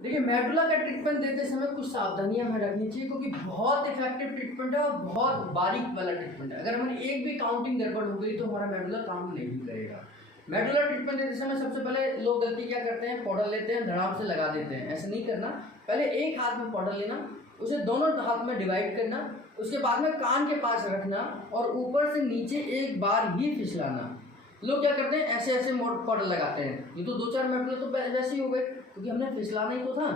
देखिए मेडुला का ट्रीटमेंट देते समय कुछ सावधानियां हमें रखनी चाहिए, क्योंकि बहुत इफेक्टिव ट्रीटमेंट है और बहुत बारीक वाला ट्रीटमेंट है। अगर हमारी एक भी काउंटिंग गड़बड़ हो गई तो हमारा मेडुला काम नहीं करेगा। मेडुला ट्रीटमेंट देते समय सबसे पहले लोग गलती क्या करते हैं, पाउडर लेते हैं, धड़ाम से लगा देते हैं। ऐसा नहीं करना। पहले एक हाथ में पाउडर लेना, उसे दोनों हाथ में डिवाइड करना, उसके बाद में कान के पास रखना और ऊपर से नीचे एक बार ही फिसलाना। लोग क्या करते हैं, ऐसे ऐसे पाउडर लगाते हैं। ये तो 2-4 मेडुला तो वैसे ही हो गए, क्योंकि हमने फिसलाना ही तो था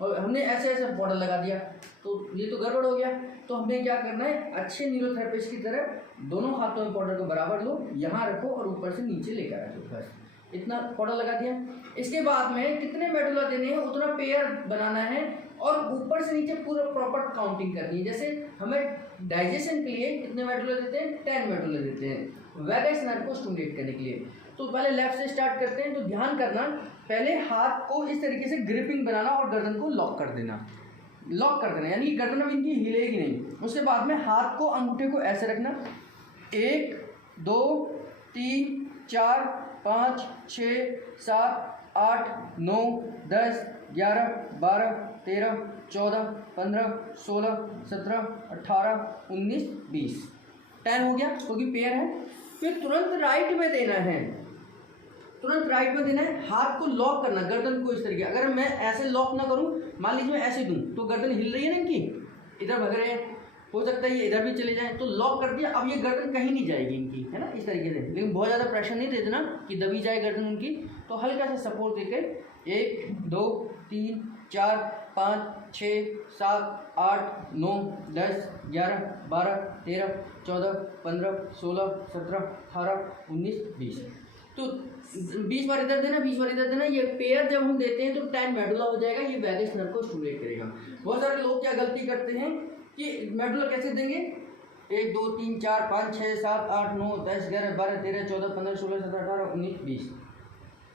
और हमने ऐसे ऐसे पाउडर लगा दिया, तो ये तो गड़बड़ हो गया। तो हमें क्या करना है, अच्छे न्यूरोथेरेपिस्ट की तरह दोनों हाथों में पाउडर को बराबर लो, यहाँ रखो और ऊपर से नीचे लेकर आ जाओ। बस इतना पाउडर लगा दिया। इसके बाद में कितने मेडुला देने हैं उतना पेयर बनाना है और ऊपर से नीचे पूरा प्रॉपर काउंटिंग करनी है। जैसे हमें डाइजेशन के लिए कितने मेडुला देते हैं, 10 मेडुला देते हैं वैगस नर्व को स्टिमुलेट करने के लिए। तो पहले लेफ्ट से स्टार्ट करते हैं। तो ध्यान करना, पहले हाथ को इस तरीके से ग्रिपिंग बनाना और गर्दन को लॉक कर देना। लॉक कर देना यानी गर्दन अब इनकी हिलेगी नहीं। उसके बाद में हाथ को, अंगूठे को ऐसे रखना, 1 2 3 4 5 6 7 8 9 10 11 12 13 14 15 16 17 18 19 20 10 हो गया, क्योंकि पेयर है। फिर तुरंत राइट में देना है, तुरंत राइट में देना है। हाथ को लॉक करना, गर्दन को इस तरीके। अगर मैं ऐसे लॉक ना करूं, मान लीजिए मैं ऐसे दूं तो गर्दन हिल रही है ना इनकी, इधर भग रहे हैं, हो सकता है ये इधर भी चले जाए, तो लॉक कर दिया। अब ये गर्दन कहीं नहीं जाएगी इनकी, है ना, इस तरीके से। लेकिन बहुत ज़्यादा प्रेशर नहीं दे देना कि दबी जाए गर्दन उनकी। तो हल्का सा सपोर्ट देके 1 2 3 4 5 6 7 8 9 10 11 12 13 14 15 16 17 18 19 20। तो 20 बार इधर देना, 20 बार इधर देना। ये पेयर जब हम देते हैं तो 10 मेडुला हो जाएगा। ये वैगस नर्व को स्टिमुलेट करेगा। बहुत सारे लोग क्या गलती करते हैं कि मेडुला कैसे देंगे, 1 2 3 4 5 6 7 8 9 10 11 12 13 14 15 16 17 18 19 20।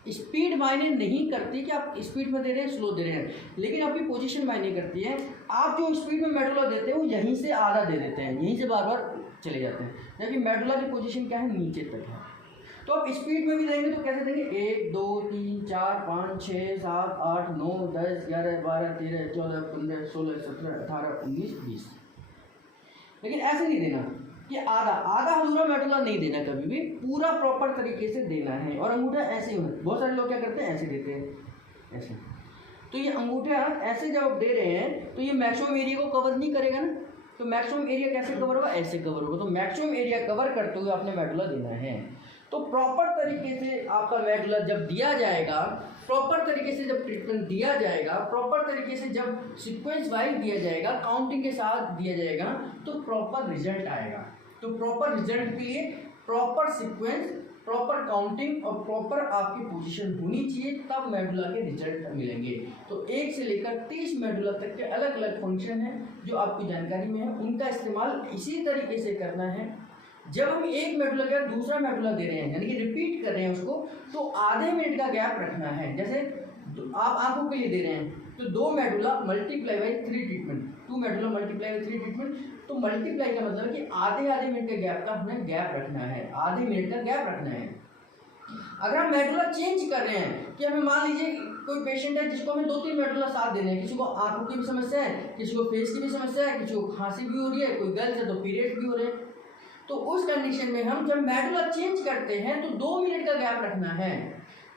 स्पीड मायने नहीं करती कि आप स्पीड में दे रहे हैं स्लो दे रहे हैं, लेकिन आपकी पोजीशन मायने करती है। आप जो स्पीड में मेडुला देते हैं वो यहीं से आधा दे देते हैं, यहीं से बार बार चले जाते हैं, जबकि मेडुला की पोजीशन क्या है, नीचे तक है। तो आप स्पीड में भी देंगे तो कैसे देंगे, 1 2 3 4 5 6 7 8 9 10 11 12 13 14 15 16 17 18 19 20। लेकिन ऐसे नहीं देना कि आधा अधूरा मेडुला नहीं देना, कभी भी पूरा प्रॉपर तरीके से देना है। और अंगूठा ऐसे ही होना। बहुत सारे लोग क्या करते हैं, ऐसे देते हैं, ऐसे। तो ये अंगूठा ऐसे जब आप दे रहे हैं तो ये मैक्सिमम एरिया को कवर नहीं करेगा ना। तो मैक्सिमम एरिया कैसे कवर होगा, ऐसे कवर होगा। तो मैक्सिमम एरिया कवर करते हुए आपने मेडुला देना है। तो प्रॉपर तरीके से आपका मेडुला जब दिया जाएगा, प्रॉपर तरीके से जब ट्रीटमेंट दिया जाएगा, प्रॉपर तरीके से जब सीक्वेंस वाइज दिया जाएगा, काउंटिंग के साथ दिया जाएगा, तो प्रॉपर रिजल्ट आएगा। तो प्रॉपर रिजल्ट के लिए प्रॉपर सीक्वेंस, प्रॉपर काउंटिंग और प्रॉपर आपकी पोजीशन होनी चाहिए, तब मेडुला के रिजल्ट मिलेंगे। तो 1 से लेकर 30 मेडुला तक के अलग अलग फंक्शन हैं जो आपकी जानकारी में है। उनका इस्तेमाल इसी तरीके से करना है। जब हम एक मेडुला के बाद दूसरा मेडुला दे रहे हैं, यानी कि रिपीट कर रहे हैं उसको, तो आधे मिनट का गैप रखना है। जैसे आप आंखों के लिए दे रहे हैं तो 2 medulla multiply by 3 treatment, 2 medulla multiply by 3 treatment. तो मल्टीप्लाई का मतलब कि आधे मिनट के गैप का हमें गैप रखना है, आधे मिनट का गैप रखना है। अगर हम मेडुला चेंज कर रहे हैं कि हमें मान लीजिए कोई पेशेंट है जिसको हमें 2-3 मेडुला साथ देने हैं, किसी को आंखों की भी समस्या है, किसी को फेस की भी समस्या है, किसी को खांसी भी हो रही है, कोई गर्ल्स है तो पीरियड्स भी हो रहे हैं, तो उस कंडीशन में हम जब मेडुला चेंज करते हैं तो 2 मिनट का गैप रखना है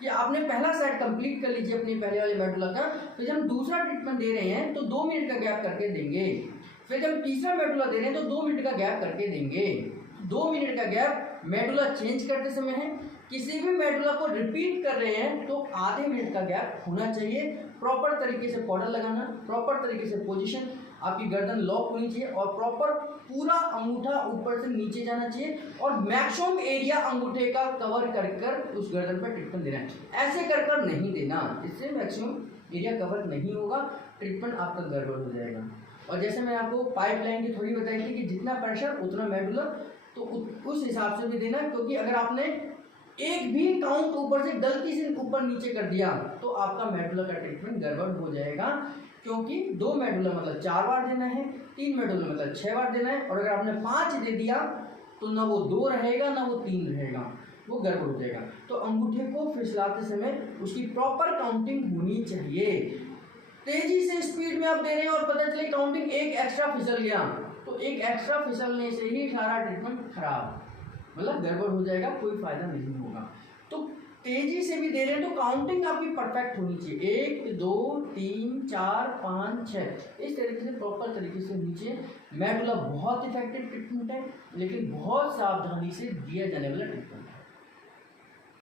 कि आपने पहला सेट कंप्लीट कर लीजिए अपने पहले वाले मेडुला का। फिर जब हम दूसरा ट्रीटमेंट दे रहे हैं तो 2 मिनट का गैप करके देंगे। फिर जब तीसरा मेडुला दे रहे हैं तो 2 मिनट का गैप करके देंगे। 2 मिनट का गैप मेडुला चेंज करते समय है। किसी भी मेडुला को रिपीट कर रहे हैं तो आधे मिनट का गैप होना चाहिए। प्रॉपर तरीके से पाउडर लगाना, प्रॉपर तरीके से पोजीशन, आपकी गर्दन लॉक होनी चाहिए और प्रॉपर पूरा अंगूठा ऊपर से नीचे जाना चाहिए और मैक्सिमम एरिया अंगूठे का कवर कर उस गर्दन पर ट्रीटमेंट देना है। ऐसे कर नहीं देना, इससे मैक्सिमम एरिया कवर नहीं होगा, ट्रीटमेंट आपका गड़बड़ हो जाएगा। और जैसे मैं आपको पाइपलाइन की थोड़ी बताई थी कि जितना प्रेशर उतना मेडुला, तो उस हिसाब से भी देना, क्योंकि अगर आपने एक भी काउंट ऊपर से गलती से ऊपर नीचे कर दिया तो आपका मेडुला का ट्रीटमेंट गड़बड़ हो जाएगा। क्योंकि 2 मेडुला मतलब 4 बार देना है, 3 मेडुला मतलब 6 बार देना है, और अगर आपने 5 दे दिया तो ना वो 2 रहेगा ना वो 3 रहेगा, वो गड़बड़ हो जाएगा। तो अंगूठे को फिसलाते समय उसकी प्रॉपर काउंटिंग होनी चाहिए। तेजी से स्पीड में आप दे रहे हैं और पता चले काउंटिंग एक एक्स्ट्रा फिसल गया, तो एक एक्स्ट्रा फिसलने से ही सारा ट्रीटमेंट खराब, मतलब गड़बड़ हो जाएगा, कोई फायदा नहीं होगा। तो तेजी से भी दे रहे हैं तो काउंटिंग आपकी परफेक्ट होनी चाहिए, 1 2 3 4 5 6 इस तरीके से प्रॉपर तरीके से होनी चाहिए। मेडुला बहुत इफेक्टिव ट्रीटमेंट है, लेकिन बहुत सावधानी से दिया जाने वाला ट्रीटमेंट है।